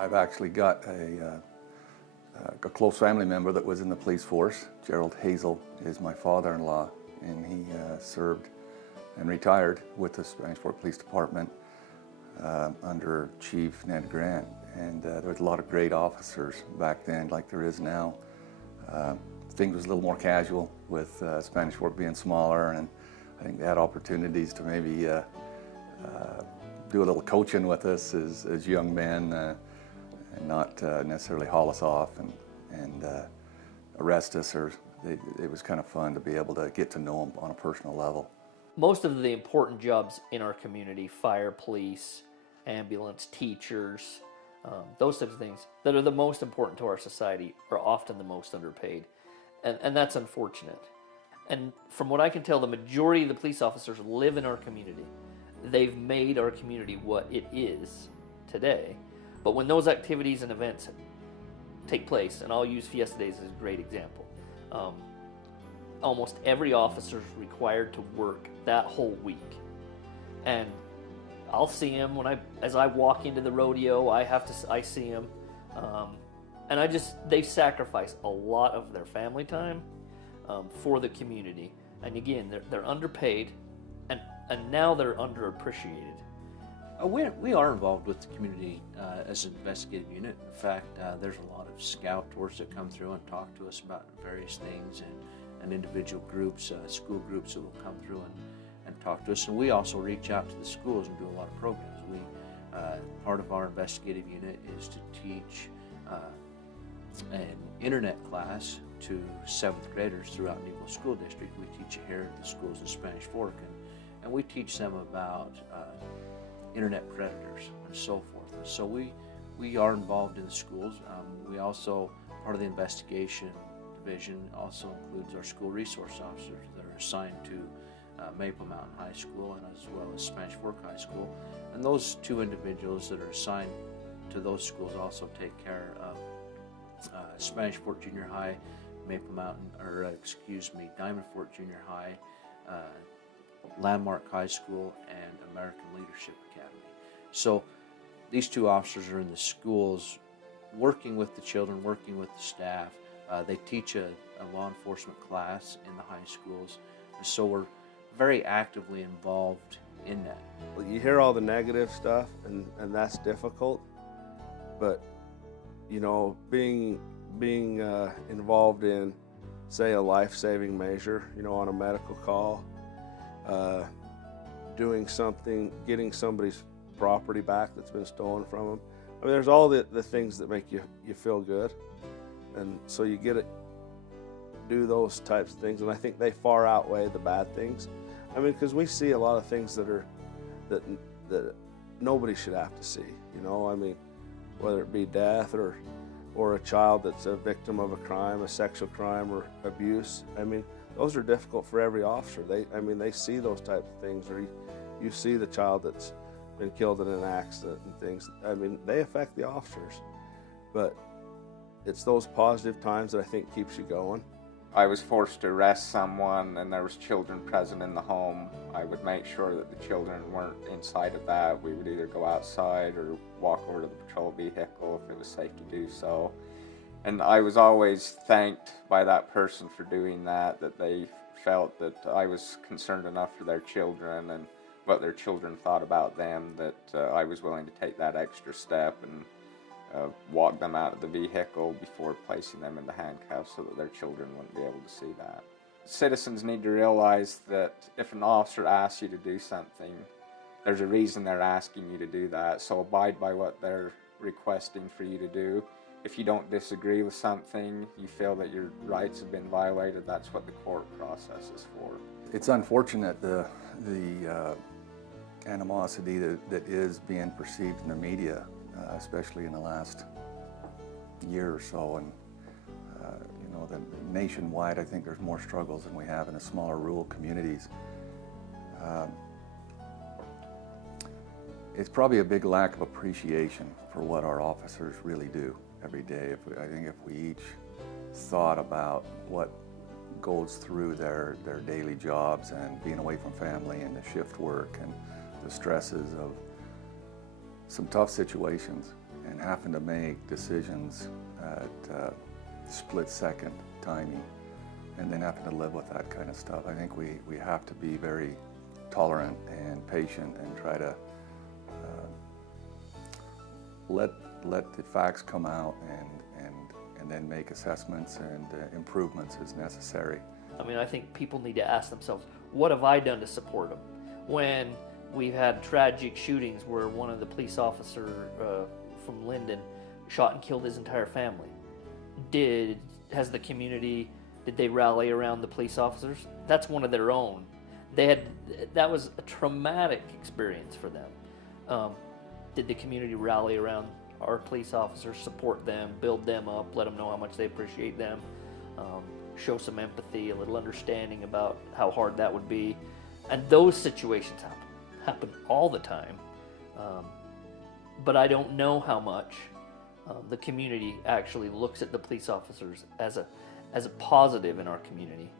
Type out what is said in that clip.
I've actually got a close family member that was in the police force. Gerald Hazel is my father-in-law, and he served and retired with the Spanish Fork Police Department under Chief Ned Grant. And there was a lot of great officers back then, like there is now. Things was a little more casual with Spanish Fork being smaller, and I think they had opportunities to maybe do a little coaching with us as young men, and not necessarily haul us off and arrest us. It was kind of fun to be able to get to know them on a personal level. Most of the important jobs in our community, fire, police, ambulance, teachers, those types of things that are the most important to our society are often the most underpaid. And that's unfortunate. And from what I can tell, the majority of the police officers live in our community. They've made our community what it is today. But when those activities and events take place, and I'll use Fiesta Days as a great example, almost every officer is required to work that whole week. And I'll see him as I walk into the rodeo. I see him, and they sacrifice a lot of their family time for the community. And again, they're underpaid, and now they're underappreciated. We are involved with the community as an investigative unit. In fact, there's a lot of scout tours that come through and talk to us about various things, and individual groups, school groups that will come through and talk to us. And we also reach out to the schools and do a lot of programs. Part of our investigative unit is to teach an internet class to 7th graders throughout Nebo School District. We teach it here at the schools in Spanish Fork, and we teach them about internet predators and so forth. And so we are involved in the schools. We also, part of the investigation division also includes our school resource officers that are assigned to Maple Mountain High School and as well as Spanish Fork High School. And those two individuals that are assigned to those schools also take care of Spanish Fork Junior High, Diamond Fork Junior High, Landmark High School, and American Leadership Academy. So these two officers are in the schools working with the children, working with the staff. They teach a law enforcement class in the high schools, and so we're very actively involved in that. Well, you hear all the negative stuff, and that's difficult, but you know, being involved in, say, a life-saving measure, you know, on a medical call, doing something, getting somebody's property back that's been stolen from them. I mean, there's all the things that make you feel good, and so you get it, do those types of things, and I think they far outweigh the bad things. I mean, because we see a lot of things that nobody should have to see. You know, I mean, whether it be death or a child that's a victim of a crime, a sexual crime or abuse. I mean, those are difficult for every officer. They see those types of things, or you see the child that's been killed in an accident and things. I mean, they affect the officers, but it's those positive times that I think keeps you going. I was forced to arrest someone and there was children present in the home. I would make sure that the children weren't inside of that. We would either go outside or walk over to the patrol vehicle if it was safe to do so. And I was always thanked by that person for doing that they felt that I was concerned enough for their children and what their children thought about them, that I was willing to take that extra step and walk them out of the vehicle before placing them in the handcuffs so that their children wouldn't be able to see that. Citizens need to realize that if an officer asks you to do something, there's a reason they're asking you to do that, so abide by what they're requesting for you to do. If you don't disagree with something, you feel that your rights have been violated, that's what the court process is for. It's unfortunate the animosity that is being perceived in the media, especially in the last year or so, and you know, nationwide, I think there's more struggles than we have in the smaller rural communities. It's probably a big lack of appreciation for what our officers really do every day. I think if we each thought about what goes through their daily jobs and being away from family and the shift work and the stresses of some tough situations, and having to make decisions at split-second timing, and then having to live with that kind of stuff. I think we have to be very tolerant and patient and try to let the facts come out and then make assessments and improvements as necessary. I mean, I think people need to ask themselves, what have I done to support them? When we've had tragic shootings where one of the police officers from Linden shot and killed his entire family, has the community, did they rally around the police officers? That's one of their own. That was a traumatic experience for them. Did the community rally around our police officers, support them, build them up, let them know how much they appreciate them, show some empathy, a little understanding about how hard that would be? And those situations happen all the time. But I don't know how much the community actually looks at the police officers as a positive in our community.